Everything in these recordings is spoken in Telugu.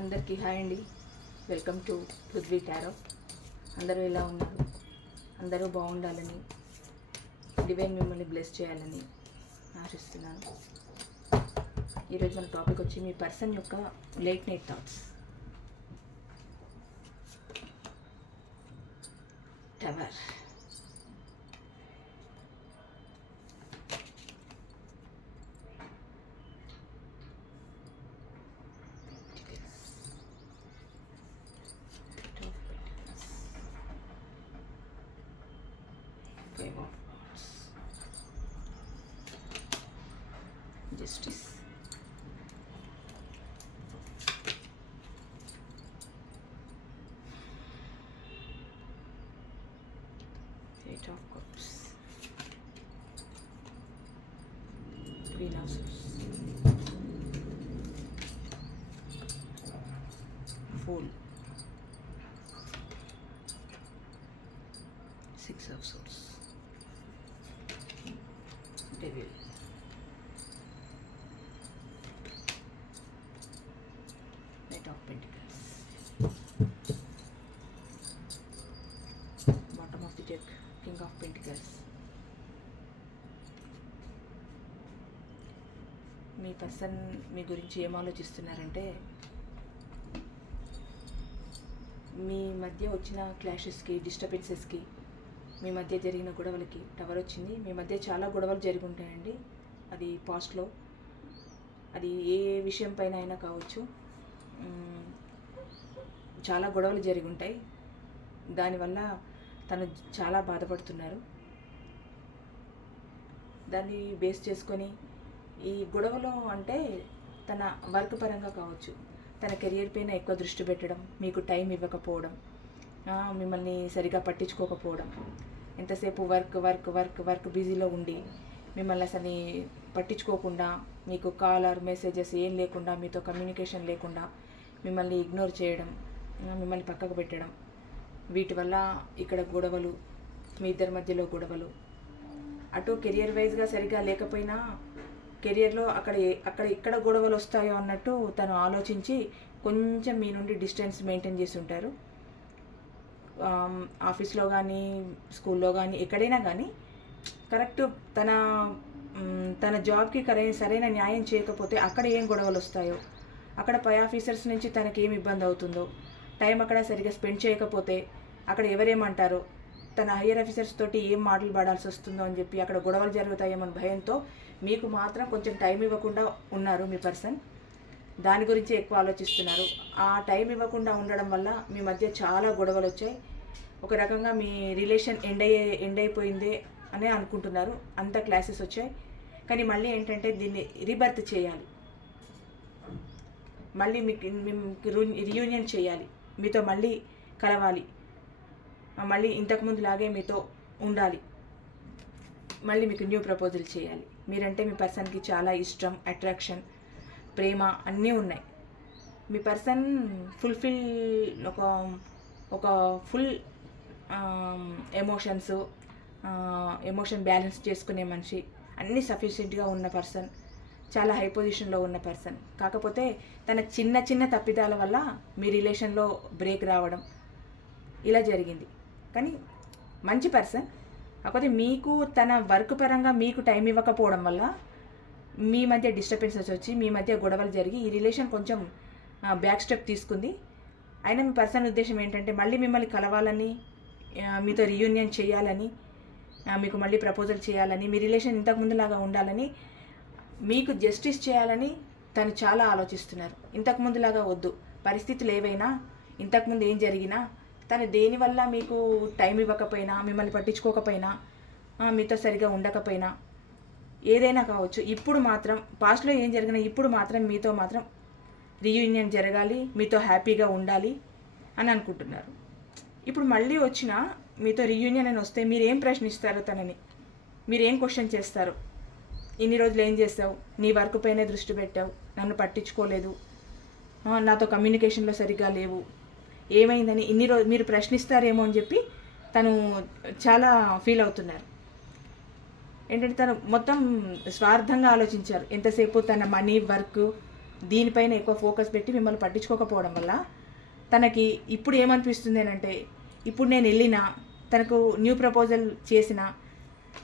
అందరికీ హాయ్ అండి. Welcome to Prithvi tarot. అందరూ ఎలా ఉన్నారు? అందరూ బాగుండాలని, డివైన్ మిమ్మల్ని బ్లెస్ చేయాలని ఆశిస్తున్నాను. ఈరోజు మన టాపిక్ వచ్చి మీ పర్సన్ యొక్క late night thoughts. Tower. Justice. Eight of Cups. Queen of Swords. Fool. Six of Swords. Devil. Of Pentacles. Bottom of the deck, King of Pentacles. మీ పర్సన్ మీ గురించి ఏం ఆలోచిస్తున్నారంటే, మీ మధ్య వచ్చిన క్లాషెస్కి, డిస్టర్బెన్సెస్కి, మీ మధ్య జరిగిన గొడవలకి టవర్ వచ్చింది. మీ మధ్య చాలా గొడవలు జరిగి ఉంటాయండి. అది పాస్ట్లో, అది ఏ విషయం పైన అయినా కావచ్చు. చాలా గొడవలు జరిగి ఉంటాయి. దానివల్ల తను చాలా బాధపడుతున్నారు. దాన్ని బేస్ చేసుకొని ఈ గొడవలో అంటే తన వర్క్ పరంగా కావచ్చు, తన కెరియర్ పైన ఎక్కువ దృష్టి పెట్టడం, మీకు టైం ఇవ్వకపోవడం, మిమ్మల్ని సరిగా పట్టించుకోకపోవడం, ఎంతసేపు వర్క్ వర్క్ వర్క్ వర్క్ బిజీలో ఉండి మిమ్మల్ని అసలు పట్టించుకోకుండా, మీకు కాల్ ఆర్ మెసేజెస్ ఏం లేకుండా, మీతో కమ్యూనికేషన్ లేకుండా మిమ్మల్ని ఇగ్నోర్ చేయడం, మిమ్మల్ని పక్కకు పెట్టడం, వీటి వల్ల ఇక్కడ గొడవలు, మీ ఇద్దరి మధ్యలో గొడవలు. అటు కెరియర్ వైజ్గా సరిగా లేకపోయినా కెరియర్లో ఇక్కడ గొడవలు వస్తాయో అన్నట్టు తను ఆలోచించి కొంచెం మీ నుండి డిస్టెన్స్ మెయింటైన్ చేసి ఉంటారు. ఆఫీస్లో కానీ, స్కూల్లో కానీ, ఎక్కడైనా కానీ కరెక్ట్ తన జాబ్కి సరైన న్యాయం చేయకపోతే అక్కడ ఏం గొడవలు వస్తాయో, అక్కడ పై ఆఫీసర్స్ నుంచి తనకి ఏమి ఇబ్బంది అవుతుందో, టైం అక్కడ సరిగ్గా స్పెండ్ చేయకపోతే అక్కడ ఎవరేమంటారో, తన హయ్యర్ ఆఫీసర్స్ తోటి ఏం మాటలు పడాల్సి వస్తుందో అని చెప్పి అక్కడ గొడవలు జరుగుతాయేమని భయంతో మీకు మాత్రం కొంచెం టైం ఇవ్వకుండా ఉన్నారు మీ పర్సన్. దాని గురించి ఎక్కువ ఆలోచిస్తున్నారు. ఆ టైం ఇవ్వకుండా ఉండడం వల్ల మీ మధ్య చాలా గొడవలు వచ్చాయి. ఒక రకంగా మీ రిలేషన్ ఎండ్ అయిపోయిందే అని అనుకుంటున్నారు. అంత క్లాసెస్ వచ్చాయి. కానీ మళ్ళీ ఏంటంటే దీన్ని రీబర్త్ చేయాలి, మళ్ళీ మీకు రియూనియన్ చేయాలి, మీతో మళ్ళీ కలవాలి, మళ్ళీ ఇంతకుముందు లాగే మీతో ఉండాలి, మళ్ళీ మీకు న్యూ ప్రపోజల్ చేయాలి. మీరంటే మీ పర్సన్కి చాలా ఇష్టం, అట్రాక్షన్, ప్రేమ అన్నీ ఉన్నాయి. మీ పర్సన్ ఫుల్ఫిల్ ఒక ఫుల్ ఎమోషన్ బ్యాలెన్స్ చేసుకునే మనిషి, అన్నీ సఫిషియెంట్గా ఉన్న పర్సన్, చాలా హై పొజిషన్లో ఉన్న పర్సన్. కాకపోతే తన చిన్న చిన్న తప్పిదాల వల్ల మీ రిలేషన్లో బ్రేక్ రావడం ఇలా జరిగింది. కానీ మంచి పర్సన్. కాకపోతే మీకు తన వర్క్ పరంగా మీకు టైం ఇవ్వకపోవడం వల్ల మీ మధ్య డిస్టర్బెన్సెస్ వచ్చి మీ మధ్య గొడవలు జరిగి ఈ రిలేషన్ కొంచెం బ్యాక్ స్టెప్ తీసుకుంది. అయినా మీ పర్సన్ ఉద్దేశం ఏంటంటే మళ్ళీ మిమ్మల్ని కలవాలని, మీతో రియూనియన్ చేయాలని, మీకు మళ్ళీ ప్రపోజల్ చేయాలని, మీ రిలేషన్ ఇంతకుముందులాగా ఉండాలని, మీకు జస్టిస్ చేయాలని తను చాలా ఆలోచిస్తున్నారు. ఇంతకుముందులాగా వద్దు, పరిస్థితులు ఏవైనా, ఇంతకుముందు ఏం జరిగినా, తను దేనివల్ల మీకు టైం ఇవ్వకపోయినా, మిమ్మల్ని పట్టించుకోకపోయినా, మీతో సరిగా ఉండకపోయినా, ఏదైనా కావచ్చు, ఇప్పుడు మాత్రం పాస్ట్లో ఏం జరిగినా ఇప్పుడు మాత్రం మీతో మాత్రం రీయూనియన్ జరగాలి, మీతో హ్యాపీగా ఉండాలి అని అనుకుంటున్నారు. ఇప్పుడు మళ్ళీ వచ్చినా మీతో రీయూనియన్ అని వస్తే మీరేం ప్రశ్నిస్తారో, తనని మీరేం క్వశ్చన్ చేస్తారు? ఇన్ని రోజులు ఏం చేస్తావు? నీ వర్క్ పైనే దృష్టి పెట్టావు, నన్ను పట్టించుకోలేదు, నాతో కమ్యూనికేషన్లో సరిగ్గా లేవు, ఏమైందని ఇన్ని రోజు మీరు ప్రశ్నిస్తారేమో అని చెప్పి తను చాలా ఫీల్ అవుతున్నారు. ఏంటంటే తను మొత్తం స్వార్థంగా ఆలోచించారు. ఎంతసేపు తన మనీ, వర్క్, దీనిపైన ఎక్కువ ఫోకస్ పెట్టి మిమ్మల్ని పట్టించుకోకపోవడం వల్ల తనకి ఇప్పుడు ఏమనిపిస్తుంది అంటే, ఇప్పుడు నేను వెళ్ళినా తనకు న్యూ ప్రపోజల్ చేసిన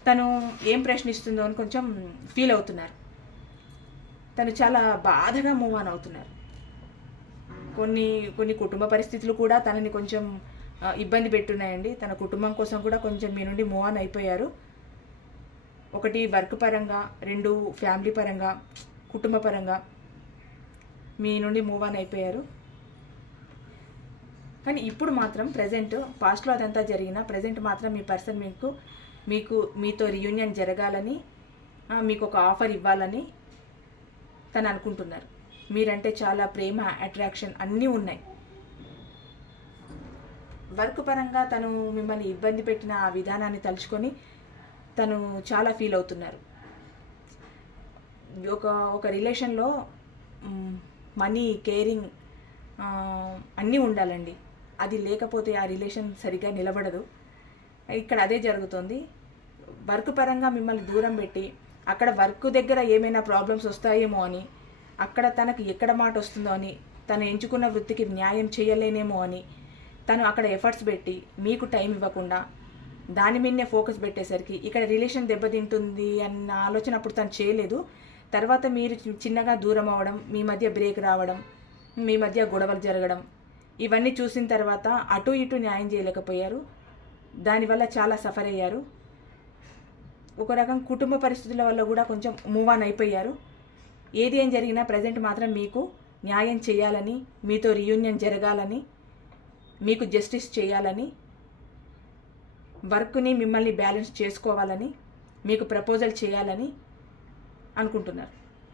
తను ఏం ప్రశ్నిస్తుందో అని కొంచెం ఫీల్ అవుతున్నారు. తను చాలా బాధగా మూవ్ ఆన్ అవుతున్నారు. కొన్ని కొన్ని కుటుంబ పరిస్థితులు కూడా తనని కొంచెం ఇబ్బంది పెట్టున్నాయండి. తన కుటుంబం కోసం కూడా కొంచెం మీ నుండి మూవ్ ఆన్ అయిపోయారు. ఒకటి వర్క్ పరంగా, 2 ఫ్యామిలీ పరంగా, కుటుంబ పరంగా మీ నుండి మూవ్ ఆన్ అయిపోయారు. కానీ ఇప్పుడు మాత్రం ప్రజెంట్, పాస్ట్లో అదంతా జరిగిన ప్రజెంట్ మాత్రం మీ పర్సన్ మీతో రియూనియన్ జరగాలని, మీకు ఒక ఆఫర్ ఇవ్వాలని తను అనుకుంటున్నారు. మీరంటే చాలా ప్రేమ, అట్రాక్షన్ అన్నీ ఉన్నాయి. వర్క్ పరంగా తను మిమ్మల్ని ఇబ్బంది పెట్టిన ఆ విధానాన్ని తలుచుకొని తను చాలా ఫీల్ అవుతున్నారు. ఒక రిలేషన్లో మనీ, కేరింగ్ అన్నీ ఉండాలండి. అది లేకపోతే ఆ రిలేషన్ సరిగ్గా నిలబడదు. ఇక్కడ అదే జరుగుతుంది. వర్క్ పరంగా మిమ్మల్ని దూరం పెట్టి అక్కడ వర్క్ దగ్గర ఏమైనా ప్రాబ్లమ్స్ వస్తాయేమో అని, అక్కడ తనకు ఎక్కడ మాట వస్తుందో అని, తను ఎంచుకున్న వృత్తికి న్యాయం చేయలేనేమో అని తను అక్కడ ఎఫర్ట్స్ పెట్టి మీకు టైం ఇవ్వకుండా దాని మీదనే ఫోకస్ పెట్టేసరికి ఇక్కడ రిలేషన్ దెబ్బతింటుంది అన్న ఆలోచన అప్పుడు తను చేయలేదు. తర్వాత మీరు చిన్నగా దూరం అవ్వడం, మీ మధ్య బ్రేక్ రావడం, మీ మధ్య గొడవలు జరగడం, ఇవన్నీ చూసిన తర్వాత అటు ఇటు న్యాయం చేయలేకపోయారు. దానివల్ల చాలా సఫర్ అయ్యారు. ఒక రకం కుటుంబ పరిస్థితుల వల్ల కూడా కొంచెం మూవ్ ఆన్ అయిపోయారు. ఏది ఏం జరిగినా ప్రజెంట్ మాత్రం మీకు న్యాయం చేయాలని, మీతో రియూనియన్ జరగాలని, మీకు జస్టిస్ చేయాలని, వర్క్ని మిమ్మల్ని బ్యాలెన్స్ చేసుకోవాలని, మీకు ప్రపోజల్ చేయాలని అనుకుంటున్నారు.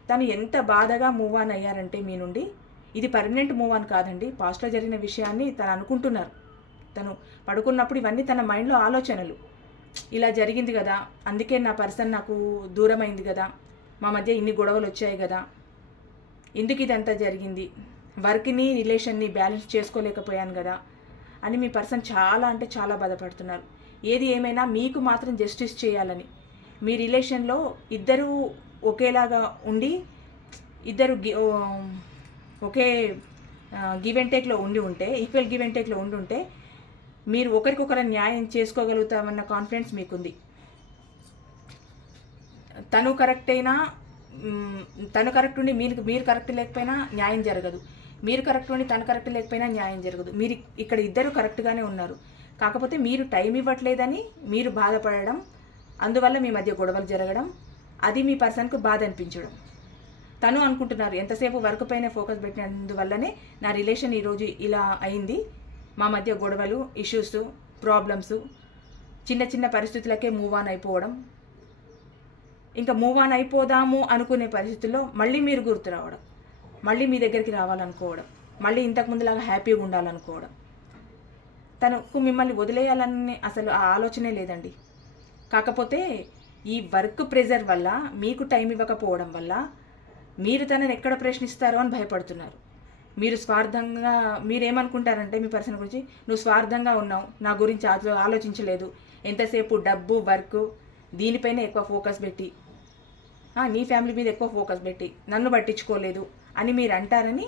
తను ఎంత బాధగా మూవ్ ఆన్ అయ్యారంటే మీ నుండి, ఇది పర్మనెంట్ మూవ్ ఆన్ కాదండి. పాస్ట్లో జరిగిన విషయాన్ని తను అనుకుంటున్నారు. తను పడుకున్నప్పుడు ఇవన్నీ తన మైండ్లో ఆలోచనలు. ఇలా జరిగింది కదా, అందుకే నా పర్సన్ నాకు దూరం అయింది కదా, మా మధ్య ఇన్ని గొడవలు వచ్చాయి కదా, ఎందుకు ఇదంతా జరిగింది, వర్క్ని రిలేషన్ని బ్యాలెన్స్ చేసుకోలేకపోయాను కదా అని మీ పర్సన్ చాలా అంటే చాలా బాధపడుతున్నారు. ఏది ఏమైనా మీకు మాత్రం జస్టిస్ చేయాలని, మీ రిలేషన్లో ఇద్దరు ఒకేలాగా ఉండి, ఇద్దరు ఒకే గివ్ అండ్ టేక్లో ఉంటే, ఈక్వల్ గివ్ అండ్ టేక్లో ఉంటే మీరు ఒకరికొకరు న్యాయం చేసుకోగలుగుతామన్న కాన్ఫిడెన్స్ మీకుంది. తను కరెక్ట్ అయినా, తను కరెక్ట్ ఉండి మీరు కరెక్ట్ లేకపోయినా న్యాయం జరగదు. మీరు కరెక్ట్ ఉండి తను కరెక్ట్ లేకపోయినా న్యాయం జరగదు. మీరు ఇక్కడ ఇద్దరు కరెక్ట్గానే ఉన్నారు. కాకపోతే మీరు టైం ఇవ్వట్లేదని మీరు బాధపడడం, అందువల్ల మీ మధ్య గొడవలు జరగడం, అది మీ పర్సన్కు బాధ అనిపించడం. తను అనుకుంటున్నారు ఎంతసేపు వర్క్ పైన ఫోకస్ పెట్టినందువల్లనే నా రిలేషన్ ఈరోజు ఇలా అయింది, మా మధ్య గొడవలు, ఇష్యూస్, ప్రాబ్లమ్స్, చిన్న చిన్న పరిస్థితులకే మూవ్ ఆన్ అయిపోవడం, ఇంకా మూవ్ ఆన్ అయిపోదాము అనుకునే పరిస్థితుల్లో మళ్ళీ మీరు గుర్తు రావడం, మళ్ళీ మీ దగ్గరికి రావాలనుకోవడం, మళ్ళీ ఇంతకుముందులాగా హ్యాపీగా ఉండాలనుకోవడం. తనకు మిమ్మల్ని వదిలేయాలని అసలు ఆ ఆలోచనే లేదండి. కాకపోతే ఈ వర్క్ ప్రెజర్ వల్ల, మీకు టైం ఇవ్వకపోవడం వల్ల మీరు తనని ఎక్కడ ప్రశ్నిస్తారో అని భయపడుతున్నారు. మీరు స్వార్థంగా, మీరేమనుకుంటారంటే మీ పర్సన్ గురించి, నువ్వు స్వార్థంగా ఉన్నావు, నా గురించి ఆలోచించలేదు, ఎంతసేపు డబ్బు, వర్క్ దీనిపైన ఎక్కువ ఫోకస్ పెట్టి, నీ ఫ్యామిలీ మీద ఎక్కువ ఫోకస్ పెట్టి నన్ను పట్టించుకోలేదు అని మీరు అంటారని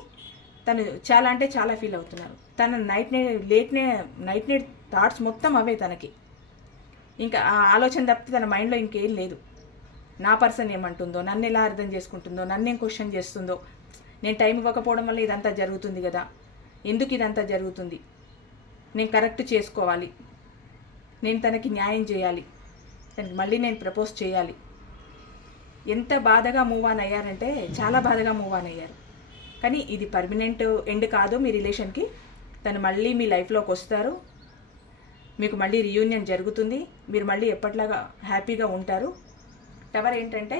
తను చాలా అంటే చాలా ఫీల్ అవుతున్నారు. తన నైట్ నైట్ థాట్స్ మొత్తం అవే తనకి. ఇంకా ఆ ఆలోచన తప్పితే తన మైండ్లో ఇంకేం లేదు. నా పర్సన్ ఏమంటుందో, నన్ను ఎలా అర్థం చేసుకుంటుందో, నన్నేం క్వశ్చన్ చేస్తుందో, నేను టైం ఇవ్వకపోవడం వల్ల ఇదంతా జరుగుతుంది కదా, ఎందుకు ఇదంతా జరుగుతుంది, నేను కరెక్ట్ చేసుకోవాలి, నేను తనకి న్యాయం చేయాలి, తనకి మళ్ళీ నేను ప్రపోజ్ చేయాలి. ఎంత బాధగా మూవ్ ఆన్ అయ్యారంటే చాలా బాధగా మూవ్ ఆన్ అయ్యారు. కానీ ఇది పర్మనెంట్ ఎండ్ కాదు మీ రిలేషన్కి. తను మళ్ళీ మీ లైఫ్లోకి వస్తారు, మీకు మళ్ళీ రియూనియన్ జరుగుతుంది, మీరు మళ్ళీ ఎప్పటిలాగా హ్యాపీగా ఉంటారు. టవర్ ఏంటంటే,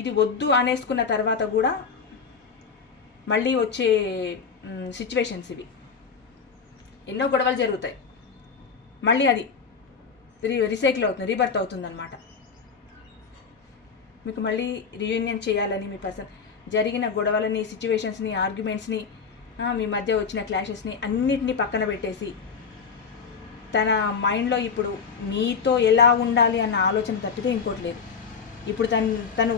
ఇది వద్దు అనేసుకున్న తర్వాత కూడా మళ్ళీ వచ్చే సిచ్యువేషన్స్ ఇవి. ఎన్నో గొడవలు జరుగుతాయి, మళ్ళీ అది రీసైకిల్ అవుతుంది, రీబర్త్ అవుతుంది అనమాట. మీకు మళ్ళీ రియూనియన్ చేయాలని మీ పర్సన్ జరిగిన గొడవలని, సిచ్యువేషన్స్ని, ఆర్గ్యుమెంట్స్ని, మీ మధ్య వచ్చిన క్లాషెస్ని అన్నిటినీ పక్కన పెట్టేసి తన మైండ్లో ఇప్పుడు మీతో ఎలా ఉండాలి అన్న ఆలోచన తప్పితే ఇంకోటి లేదు. ఇప్పుడు తను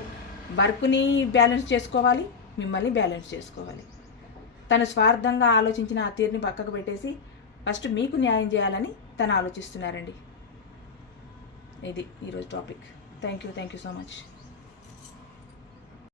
వర్క్ని బ్యాలెన్స్ చేసుకోవాలి, మిమ్మల్ని బ్యాలెన్స్ చేసుకోవాలి. తను స్వార్థంగా ఆలోచించిన ఆ తీరుని పక్కకు పెట్టేసి ఫస్ట్ మీకు న్యాయం చేయాలని తను ఆలోచిస్తున్నారండి. ఇది ఈరోజు topic. Thank you so much.